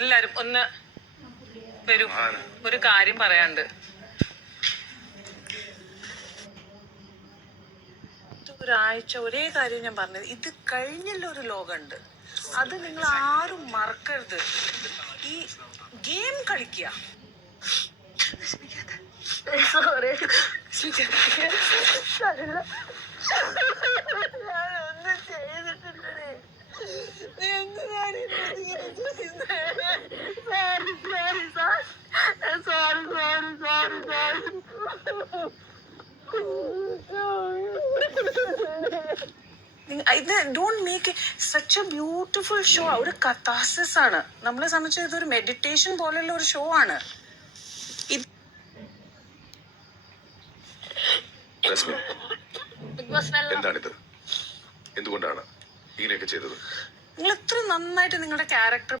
എല്ലാരും ഒന്ന് വരൂ, ഒരു കാര്യം പറയാണ്ട്. ഒരാഴ്ച ഒരേ കാര്യം ഞാൻ പറഞ്ഞത്, ഇത് കഴിഞ്ഞല്ലോ ഒരു ലോകമുണ്ട്, അത് നിങ്ങൾ ആരും മറക്കരുത്. ഈ ഗെയിം കളിക്കുക. സോറി ഞാനൊന്നും ചെയ്തിട്ടില്ലേ. എന്തിനാണ് ഇത് don't make such A beautiful show. ഒരു കത്താസിസ് ആണ്. നമ്മളെ സംബന്ധിച്ച് ഇതൊരു മെഡിറ്റേഷൻ പോലെയുള്ള ഒരു ഷോ ആണ്. എന്താണിത്? എന്തുകൊണ്ടാണ് ഇങ്ങനെയൊക്കെ ചെയ്തത്? നിങ്ങൾ ഇത്ര നന്നായിട്ട് നിങ്ങളുടെ ക്യാരക്ടർ